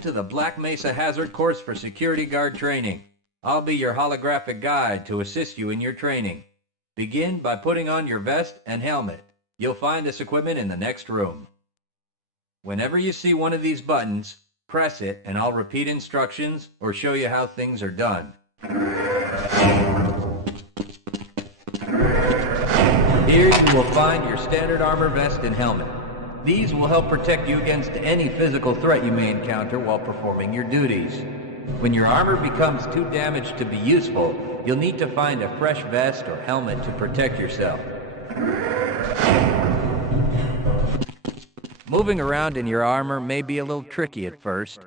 Welcome to the Black Mesa Hazard Course for Security Guard Training. I'll be your holographic guide to assist you in your training. Begin by putting on your vest and helmet. You'll find this equipment in the next room. Whenever you see one of these buttons, press it and I'll repeat instructions or show you how things are done. Here you will find your standard armor vest and helmet. These will help protect you against any physical threat you may encounter while performing your duties. When your armor becomes too damaged to be useful, you'll need to find a fresh vest or helmet to protect yourself. Moving around in your armor may be a little tricky at first.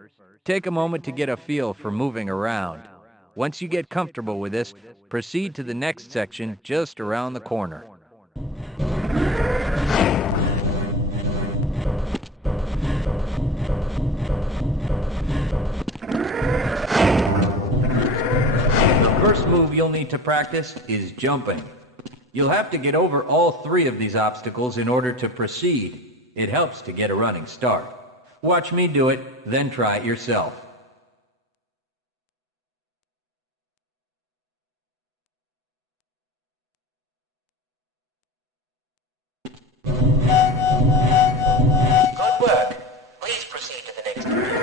Take a moment to get a feel for moving around. Once you get comfortable with this, proceed to the next section just around the corner. The first move you'll need to practice is jumping. You'll have to get over all three of these obstacles in order to proceed. It helps to get a running start. Watch me do it, then try it yourself. Good work. Please proceed to the next area.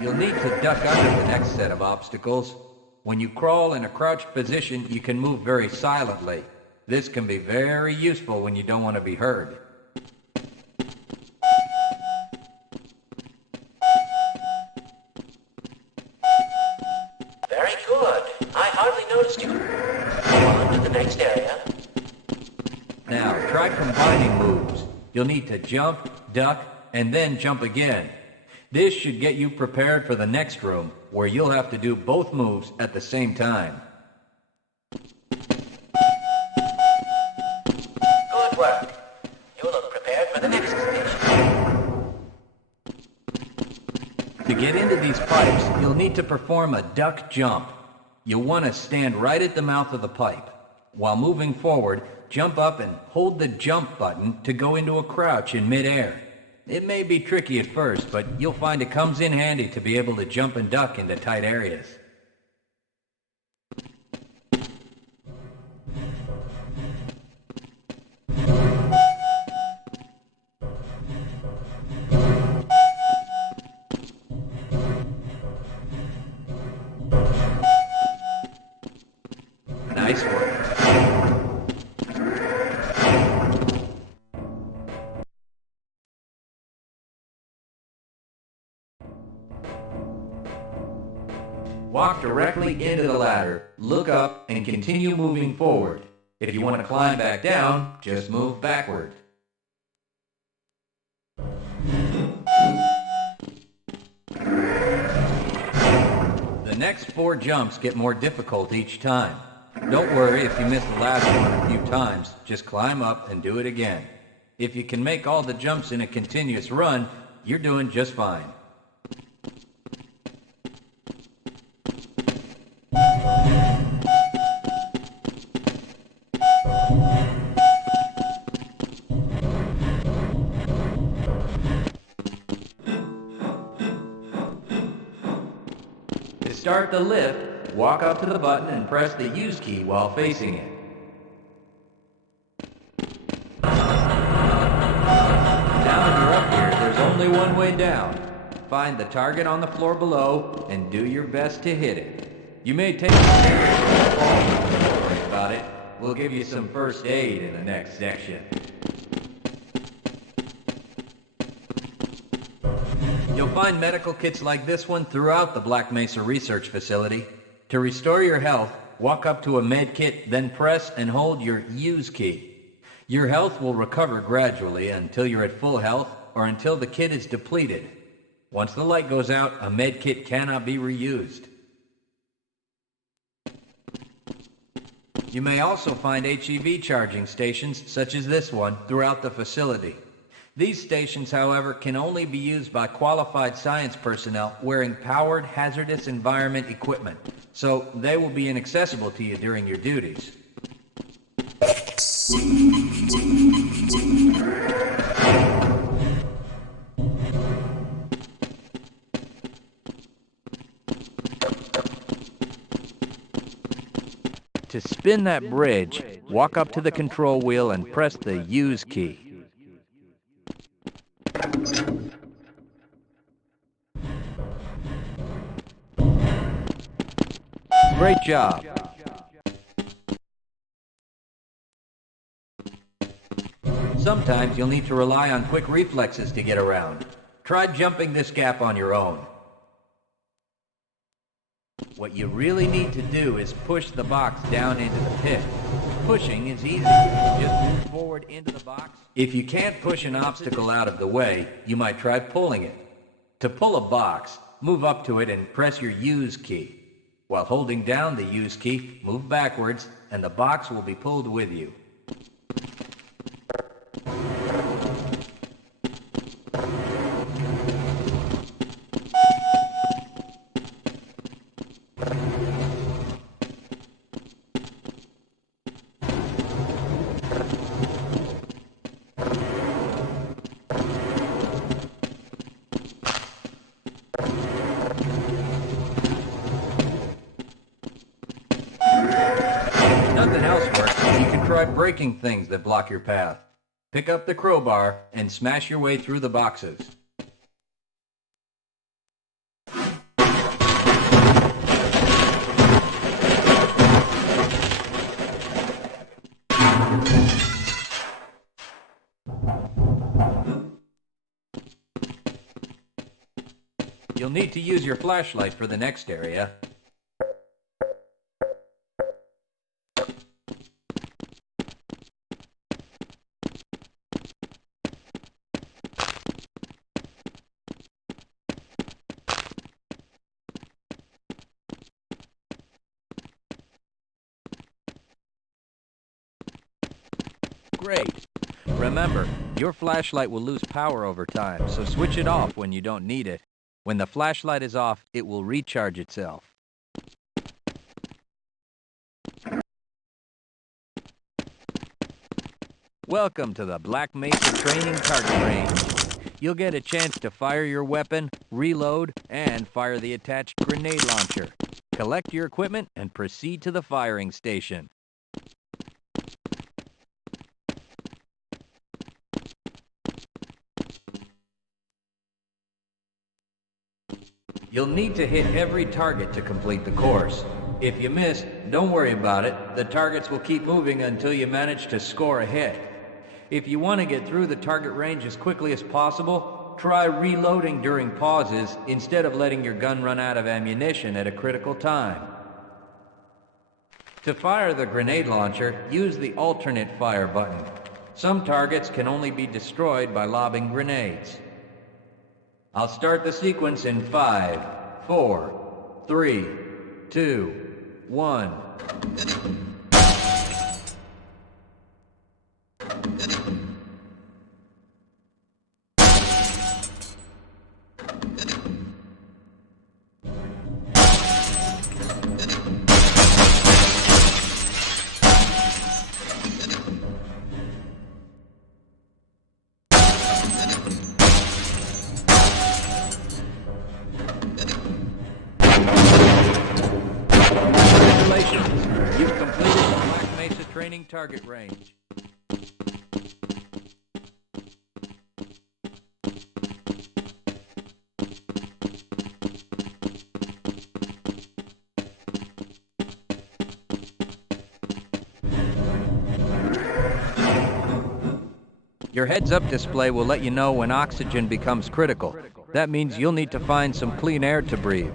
You'll need to duck under the next set of obstacles. When you crawl in a crouched position, you can move very silently. This can be very useful when you don't want to be heard. Very good. I hardly noticed you. Go on to the next area. Now, try combining moves. You'll need to jump, duck, and then jump again. This should get you prepared for the next room, where you'll have to do both moves at the same time. Good work. You look prepared for the next station. To get into these pipes, you'll need to perform a duck jump. You'll want to stand right at the mouth of the pipe. While moving forward, jump up and hold the jump button to go into a crouch in midair. It may be tricky at first, but you'll find it comes in handy to be able to jump and duck into tight areas. Nice work. Walk directly into the ladder, look up, and continue moving forward. If you want to climb back down, just move backward. The next 4 jumps get more difficult each time. Don't worry if you miss the last one a few times, just climb up and do it again. If you can make all the jumps in a continuous run, you're doing just fine. To start the lift, walk up to the button and press the use key while facing it. Now that you're up here, there's only one way down. Find the target on the floor below and do your best to hit it. You may take a serious fall, don't worry about it. We'll give you some first aid in the next section. You'll find medical kits like this one throughout the Black Mesa Research Facility. To restore your health, walk up to a med kit, then press and hold your use key. Your health will recover gradually until you're at full health or until the kit is depleted. Once the light goes out, a med kit cannot be reused. You may also find HEV charging stations, such as this one, throughout the facility. These stations, however, can only be used by qualified science personnel wearing powered hazardous environment equipment, so they will be inaccessible to you during your duties. To spin that bridge, walk up to the control wheel and press the Use key. Great job. Sometimes you'll need to rely on quick reflexes to get around. Try jumping this gap on your own. What you really need to do is push the box down into the pit. Pushing is easy. Just move forward into the box. If you can't push an obstacle out of the way, you might try pulling it. To pull a box, move up to it and press your Use key. While holding down the Use key, move backwards and the box will be pulled with you. Nothing else works, you can try breaking things that block your path. Pick up the crowbar and smash your way through the boxes. You'll need to use your flashlight for the next area. Great. Remember, your flashlight will lose power over time, so switch it off when you don't need it. When the flashlight is off, it will recharge itself. Welcome to the Black Mesa Training Target Range. You'll get a chance to fire your weapon, reload, and fire the attached grenade launcher. Collect your equipment and proceed to the firing station. You'll need to hit every target to complete the course. If you miss, don't worry about it. The targets will keep moving until you manage to score a hit. If you want to get through the target range as quickly as possible, try reloading during pauses instead of letting your gun run out of ammunition at a critical time. To fire the grenade launcher, use the alternate fire button. Some targets can only be destroyed by lobbing grenades. I'll start the sequence in 5, 4, 3, 2, 1. You've completed the Black Mesa Training Target Range. Your heads-up display will let you know when oxygen becomes critical. That means you'll need to find some clean air to breathe.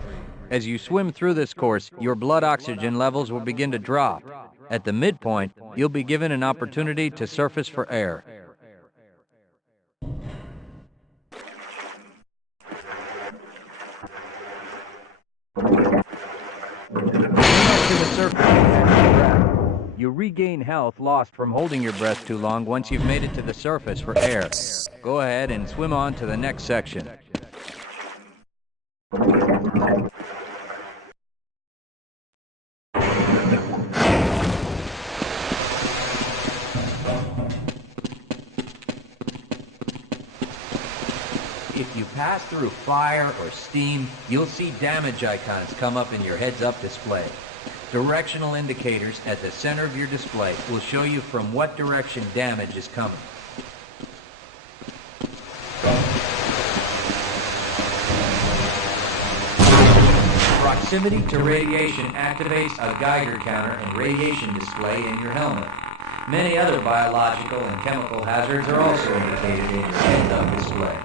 As you swim through this course, your blood oxygen levels will begin to drop. At the midpoint, you'll be given an opportunity to surface for air. To the surface, you regain health lost from holding your breath too long once you've made it to the surface for air. Go ahead and swim on to the next section. If you pass through fire or steam, you'll see damage icons come up in your heads-up display. Directional indicators at the center of your display will show you from what direction damage is coming. Proximity to radiation activates a Geiger counter and radiation display in your helmet. Many other biological and chemical hazards are also indicated in your heads-up display.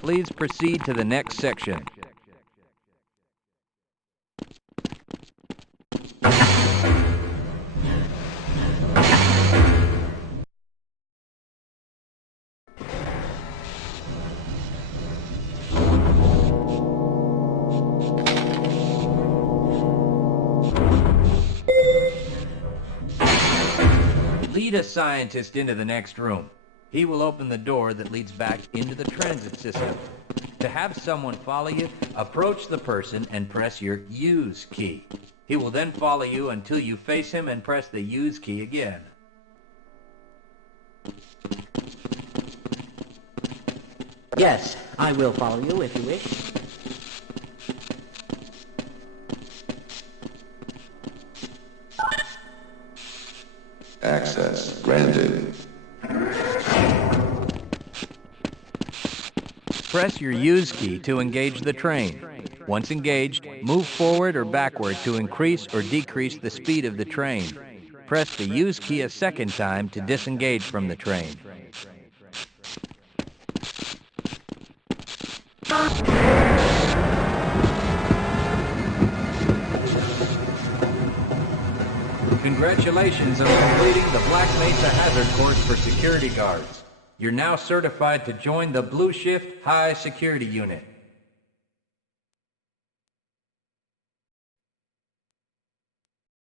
Please proceed to the next section. Lead a scientist into the next room. He will open the door that leads back into the transit system. To have someone follow you, approach the person and press your use key. He will then follow you until you face him and press the use key again. Yes, I will follow you if you wish. Access granted. Press your use key to engage the train. Once engaged, move forward or backward to increase or decrease the speed of the train. Press the use key a second time to disengage from the train. Congratulations on completing the Black Mesa Hazard Course for security guards. You're now certified to join the Blue Shift High Security Unit.